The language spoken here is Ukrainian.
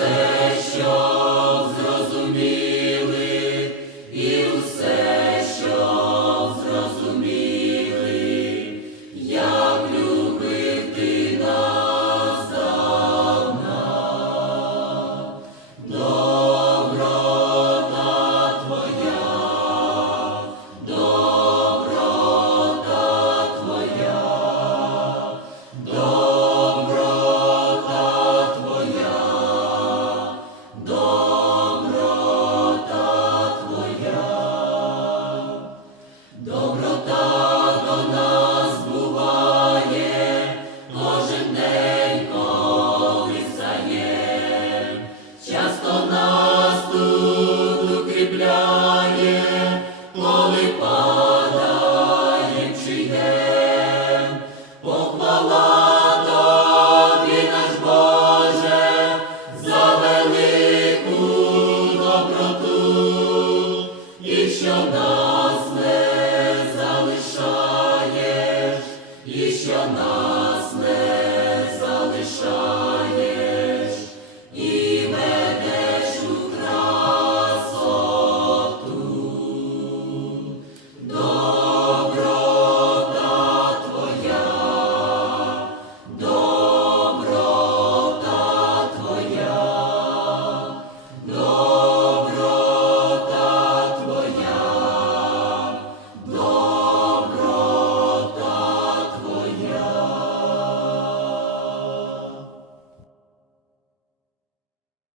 все, що зрозумів. доброта до нас буває, кожен день колисає, часто нас тут укріпляє, коли падає чиєм, похвала. Your love.